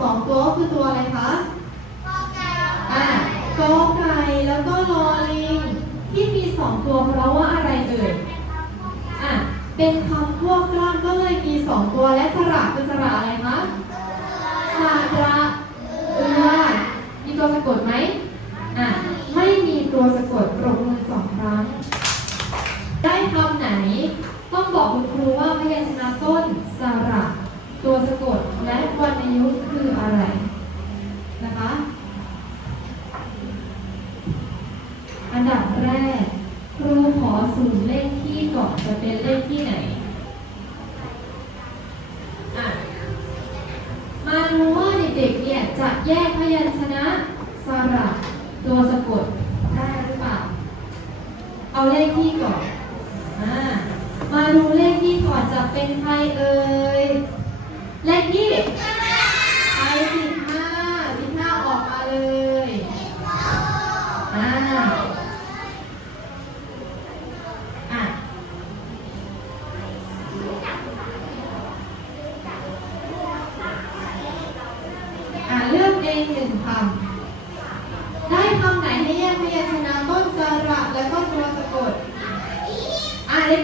สองตัวก็คือตัวอะไรคะกอไก่อะกอไก่แล้วก็ลอลิงที่มีสองตัวเพราะว่าอะไรเอ่ยอะเป็นคำ จะแยกพยัญชนะสระตัวสะกดได้หรือเปล่า เอาเลขที่ก่อนมาดูเลขที่ก่อนจะเป็นใครเอ่ย เลขที่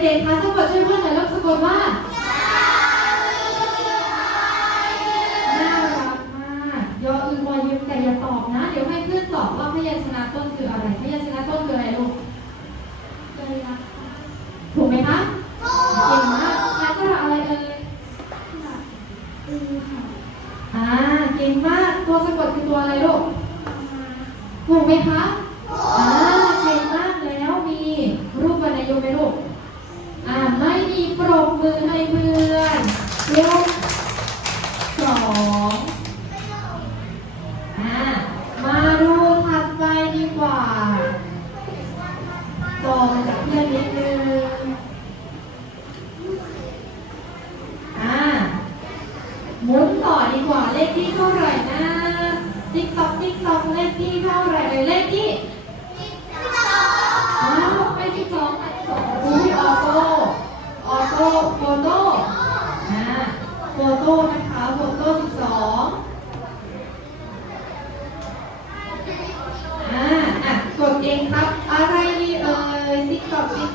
เด็กๆคะสะกดช่วยพ่อหน่อยลูกสะกดว่าน่ารักมากยออึอวอยยิ้มแต่อย่าตอบนะ เดี๋ยวให้เพื่อนตอบว่าพยัญชนะต้นคืออะไรพยัญชนะต้นคืออะไรลูกถูกไหมคะเก่งมากคะสระอะไรเอ่ยอ่าเก่งมากตัวสะกดคือตัวอะไรลูกถูกไหมคะ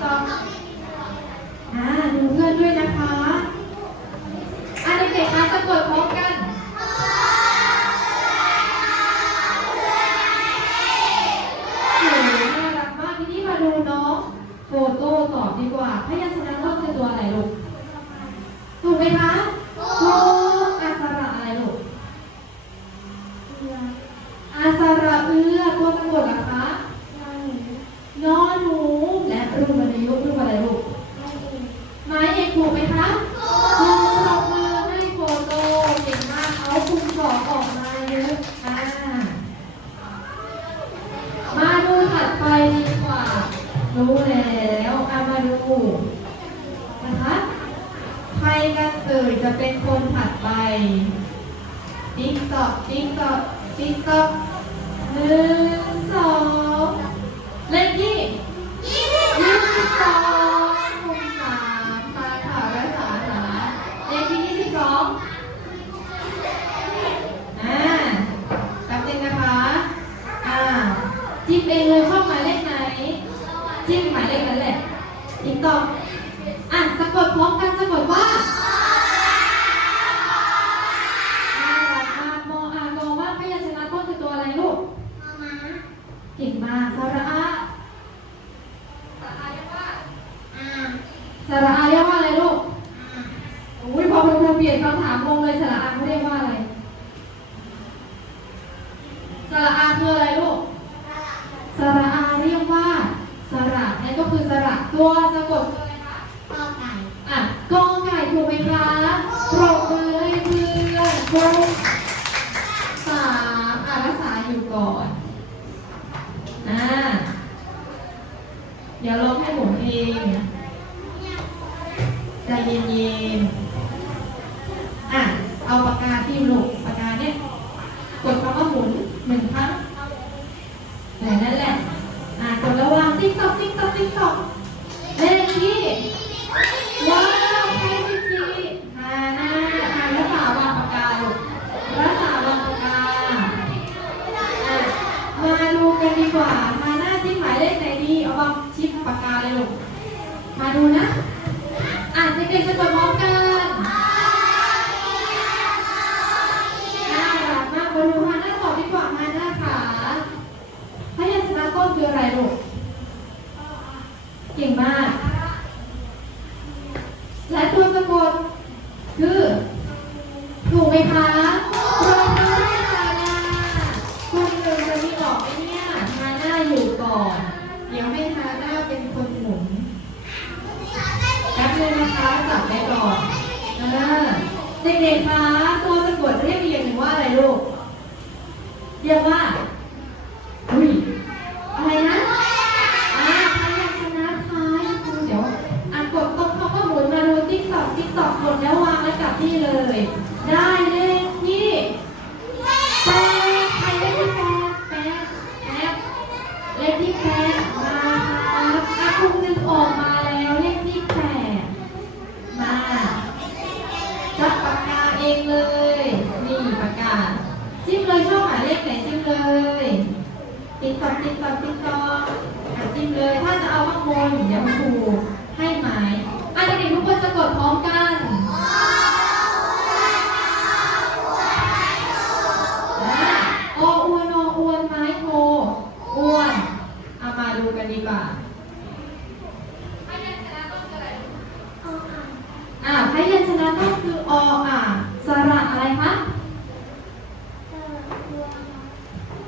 กองอ่าดูเพื่อนด้วยนะคะอ่าเด็กๆคะสะกดพร้อม ติ๊กต๊อกหนึ่งสองเล่นยิ ตคำถามงงเลยสระอาเขาเรียกว่าอะไรสระอาคืออะไรลูกสระอาเรียกว่าสระนั่นก็คือสระตัวสะกดคืออะไรคะกไก่อะกอไก่ถูกไหมคะปรบมือให้เพื่อนครูสามอะรักษาอยู่ก่อนอ่าเดี๋ยวลบให้ผมเอง เก่งมาก ติ๊กต๊อกติ๊กต๊อกติ๊กต๊อกจิ้มเลย ถ้าจะเอาข้างบนเดี๋ยวครูให้หมายอะเด็กทุกคนจะกดพร้อมกันอะออวนออวนไม้โทอ้วนเอามาดูกันดีกว่าอะพยัญชนะต้องคือออะสระอะไรคะ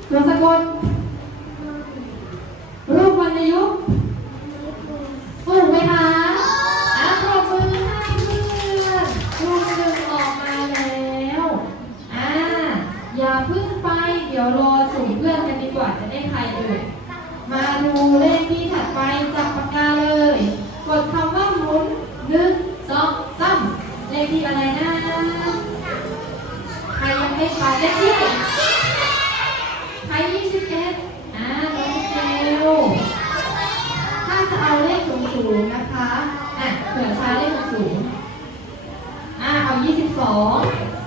ตัวสะกด ใครยังไม่ไปเลขที่ใครยี่สิบเอ็ดอ่าน้องเจลถ้าจะเอาเลขสูงๆนะคะอะเผื่อช้าเลขสูงๆอ่าเอายี่สิบสอง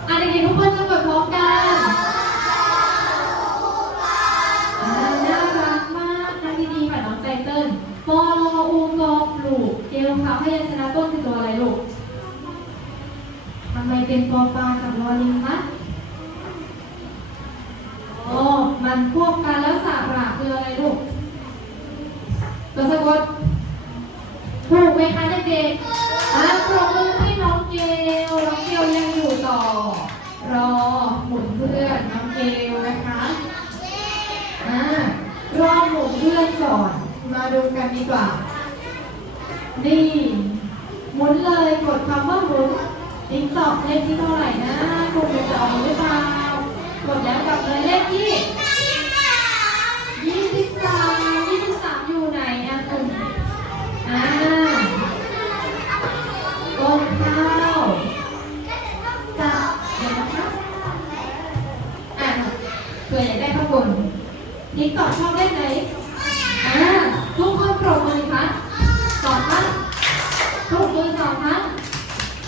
อะเด็กๆทุกคนจะกดพร้อมกันอ่าน่ารักมากทำดีๆค่ะน้องไตเติ้ลปอลออูกอปลูกเกลค่ะพยัญชนะต้นคือตัวอะไรลูกทำไมเป็นปอปลากับลอลิงคะ มันควบกันแล้วสาระคืออะไรลูกตัวสะกดถูกไหมคะเด็กๆอะปรบมือให้น้องเกลน้องเกลยังอยู่ต่อ รอหมุนเพื่อนน้องเกลนะคะอ่ารอหมุนเพื่อนก่อน มาดูกันดีกว่า นี่หมุนเลยกดคำว่าหมุนติ๊กตอกเลขที่เท่าไหร่นะคุณจะออกหรือเปล่ากดแล้วกลับเลยเลขที่ ติ๊กตอบชอบเลขไหนอ่าทุกคนปรบมือค่ะสองครั้งปรบมือสองครั้ง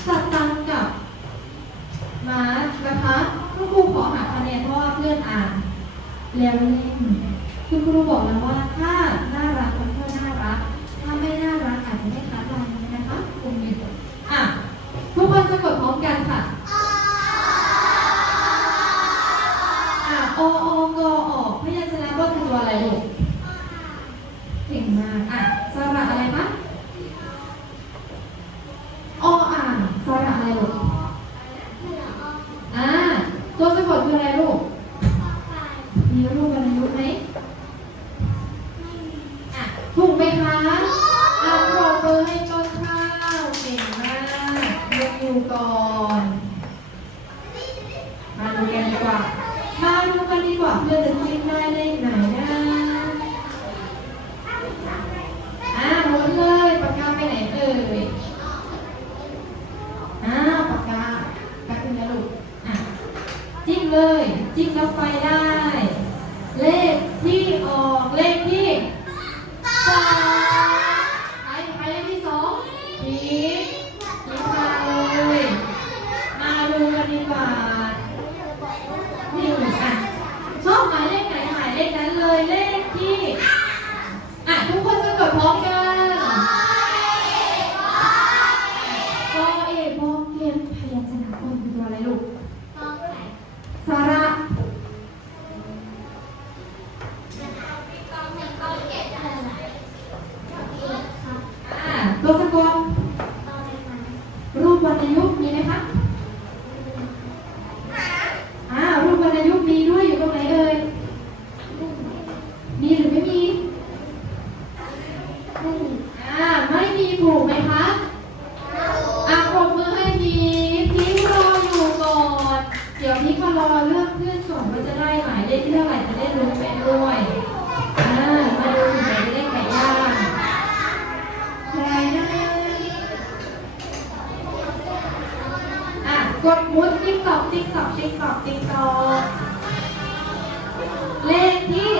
จัตตังกับมาร์คนะคะคุณครูขอหาคะแนนเพราะว่าเพื่อนอ่าน แล้วเล่นคุณครูบอกแล้วว่า กดมุดติ๊กตอกติ๊กตอกติ๊กตอกติ๊กตอกเลขที่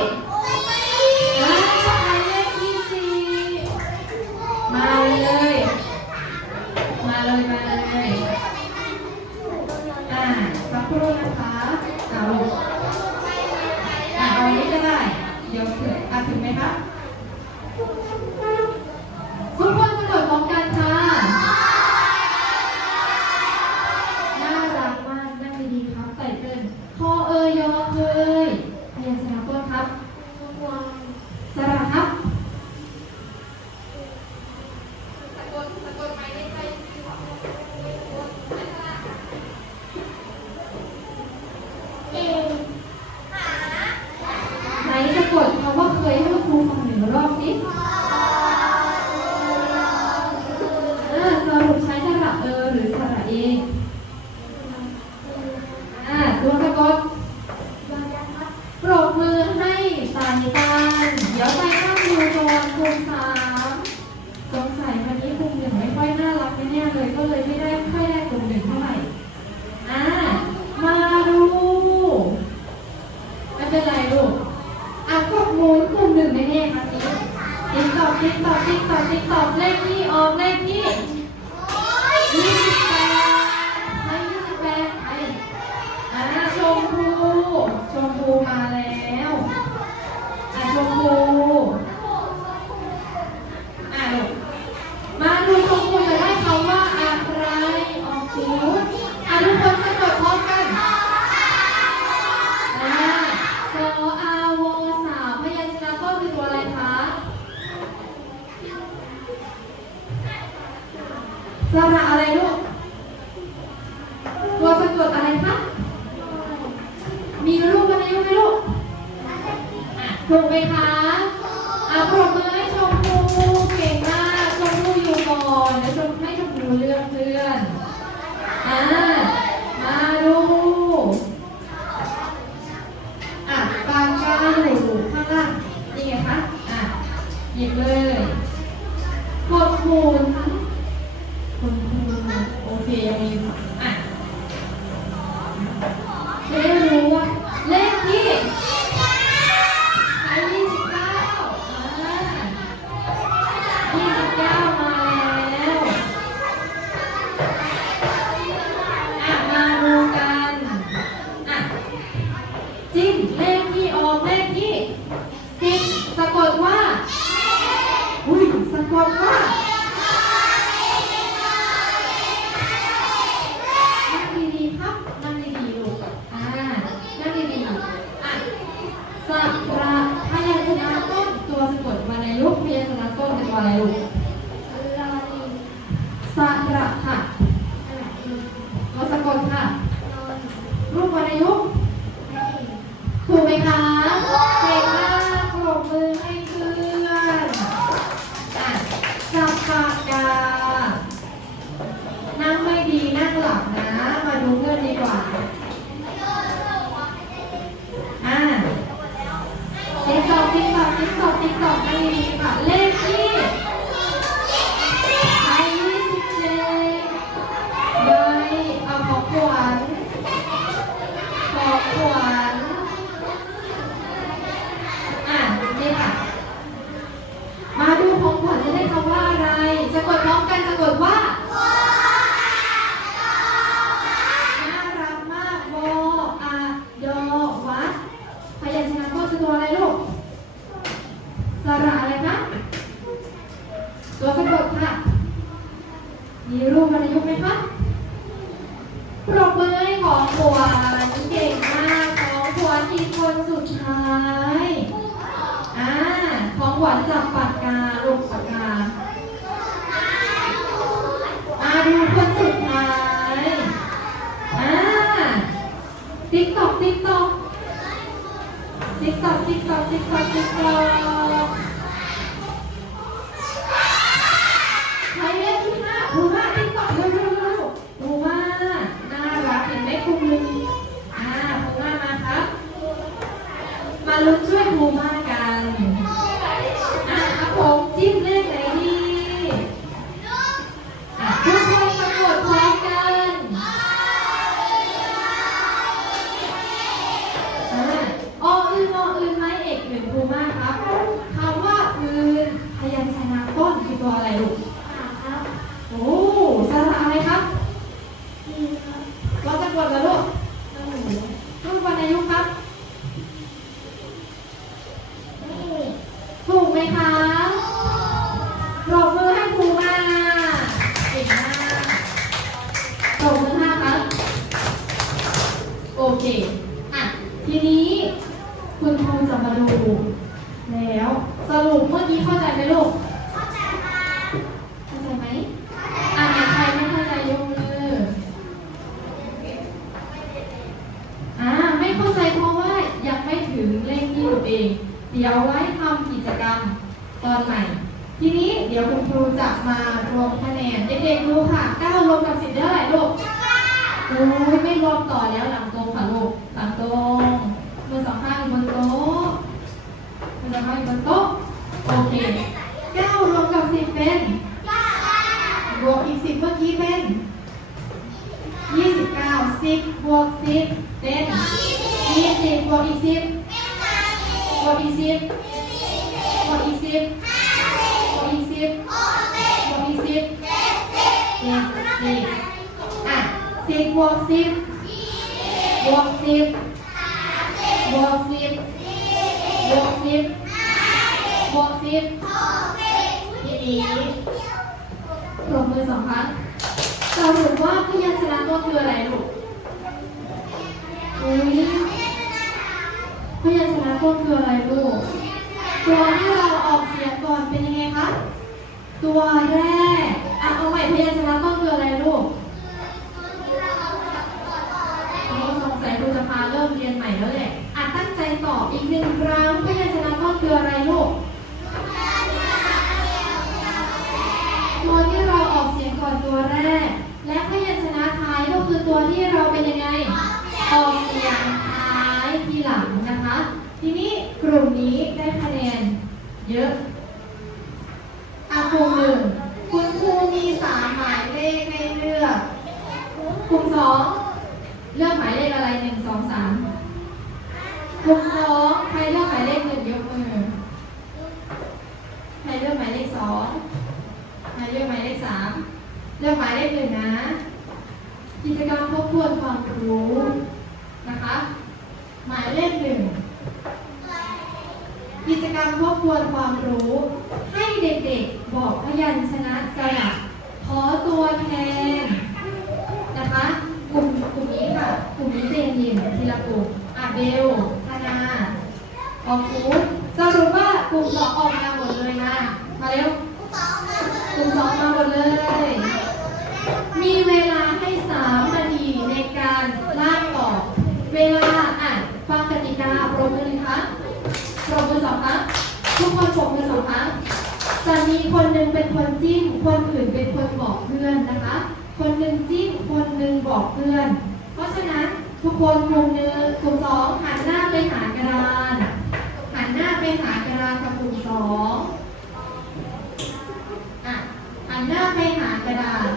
ตอกติ๊กตอกติ๊กตอกติ๊กตอกใช้เลขที่ห้าภูมาติ๊กตอกเร็วเร็วเร็วภูมาน่ารักเห็นไหมคุณลุงอ่าภูมามาครับ มาลุ้นช่วยภูมา เคอะทีนี้คุณครูจะมาดูแล้ว สรุปเมื่อกี้เข้าใจไหมลูก สิบบวกสิบบวกสิบบวกสิบบวกสิบบวกสิบทีนี้ปรบมือสองครั้งสรุปว่าพยัญชนะตัวคืออะไรลูกอุ้ยพยัญชนะตัวคืออะไรลูกตัวที่เราออกเสียงก่อนเป็นยังไงคะ ตัวแรก อะเอาใหม่พยัญชนะตัวคืออะไรลูก ตอบอีกหนึ่งครั้งพยัญชนะก็คืออะไรลูกตัวที่เราออกเสียงก่อนตัวแรก และพยัญชนะท้ายก็คือตัวที่เราเป็นยังไง ออกเสียงท้ายทีหลังนะคะ ทีนี้กลุ่มนี้ เวลาอะฟังกติกาปรบมือเลยครั้ปรบมือสองครั้งทุกคนปรบมือสองครั้งจะมีคนหนึ่งเป็นคนจิ้มคนอื่นเป็นคนบอกเพื่อนนะคะ คนหนึ่งจิ้มคนหนึ่งบอกเพื่อน เพราะฉะนั้นทุกคนกลุ่มหนึ่งกลุ่มสองหันหน้าไปหากระดานหันหน้าไปหากระดานกับกลุ่มสองอะหันหน้าไปหากระดาน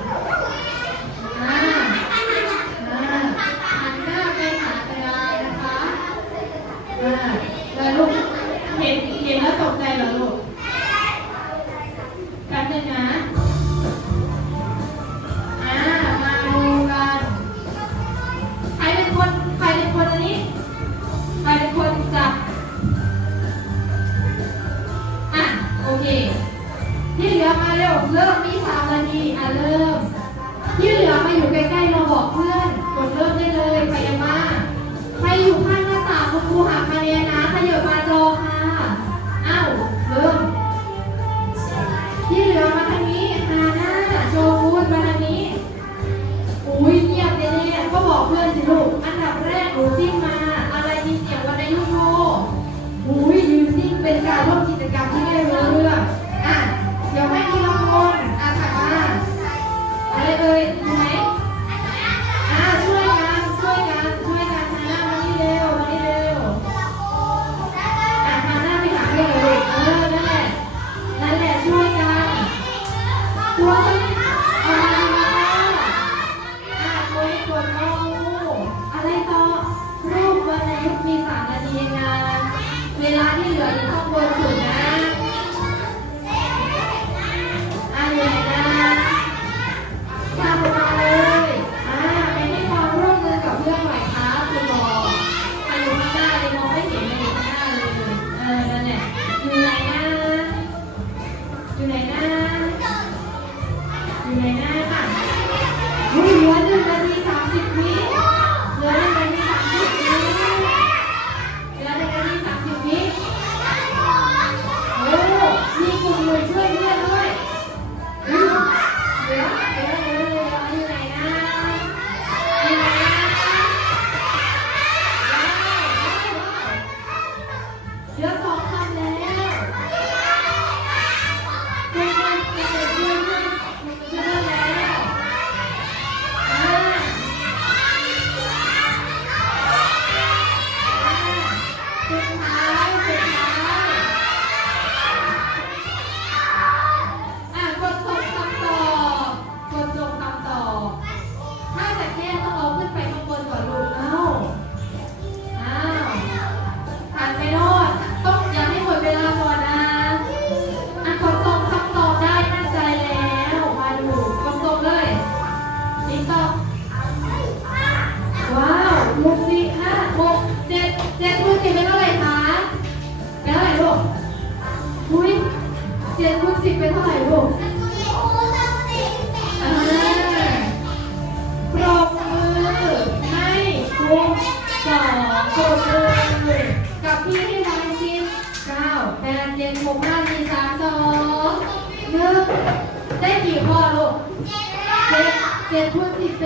Así es, arriba.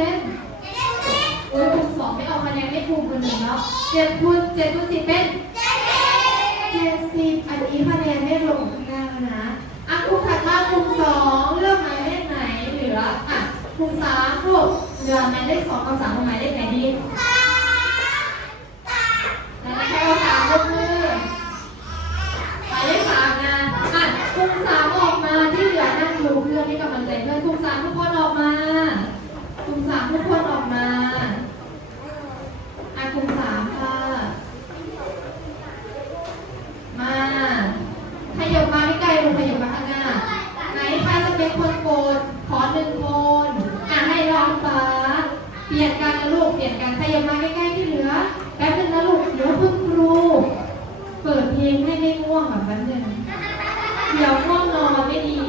ล่นโอ้ยคูณสองไม่เอาคะแนนไม่คูณคูณหนึ่งเนาะเจ็ดคูณเจ็ดคูณสิบเป็นเจ็ดสิบอันนี้คะแนนไม่ลงข้างหน้านะอะคูณถัดมาคูณสองเลือกหมายเลขไหนเหลืออะคูณสามลูกเหลือหมายเลขสองกับสามหมายเลขไหนดีสามสามแที่เหลือนั่งดูเพื่อนให้กำลังใจเพื่อนคุณสามทุกคนออกมา กลุ่สามทุกคนออกมาอะกลุ่สามค่ะ มาขยับมาไม่ไกลลงขยับมาข้างหน้า ไหนใครจะเป็นคนโกนขอหนึ่งคนอะให้รองป้าเปลี่ยนกันนะลูกเปลี่ยนกันขยับมาใกล้ๆที่เหลือแป๊บนึงนะลูกเดี๋ยวพึ่งครู เปิดเพลงให้ไม่ง่วงแบบนั้นเลยเดี๋ยวข้องนอนไม่ดี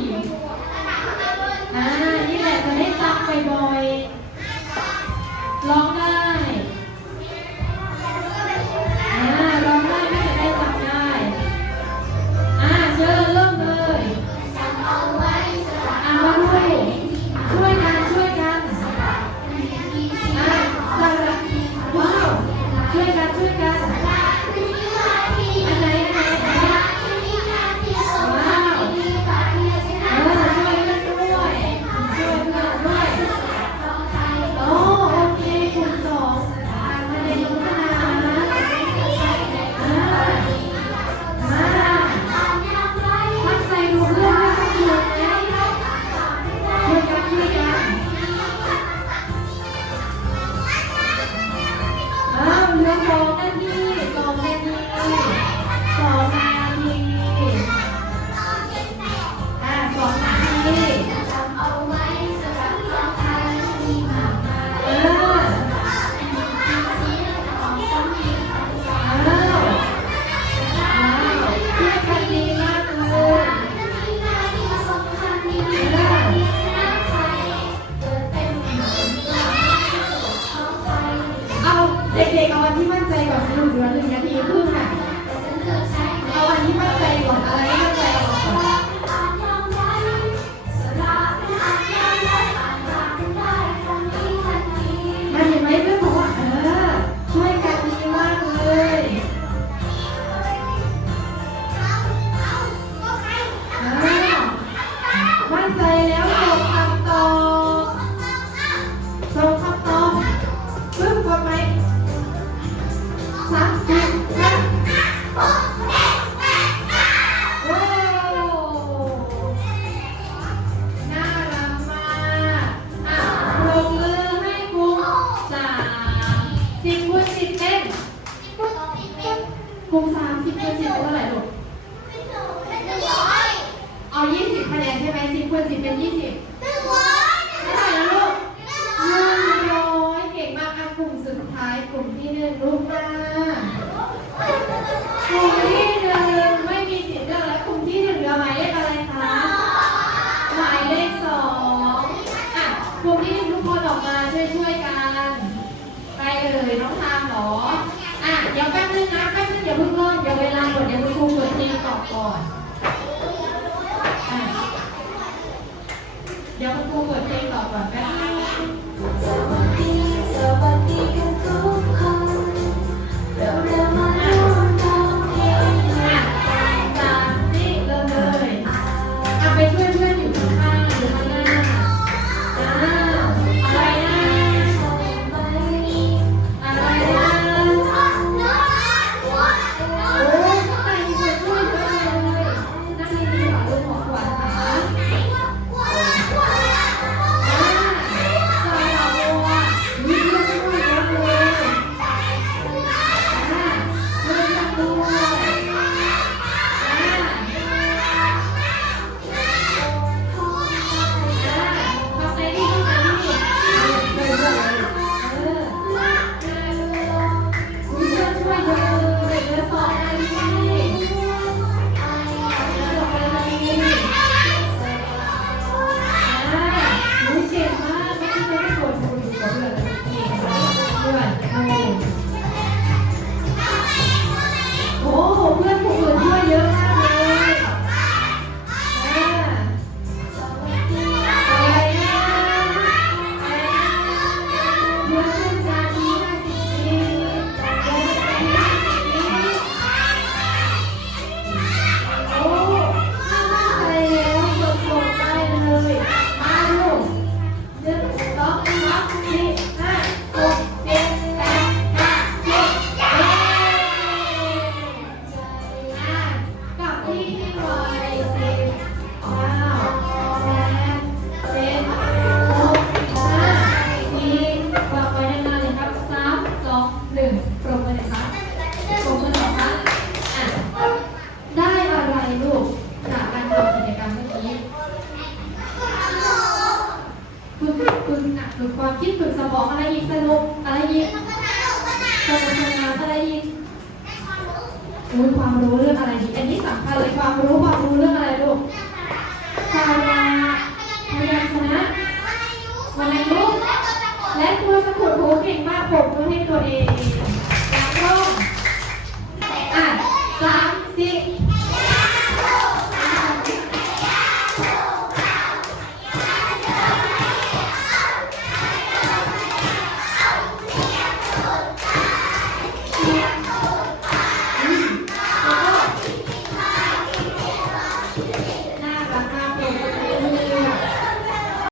เดี๋ยวคุณครูเปิดเพลงต่อก่อนแป๊บนึง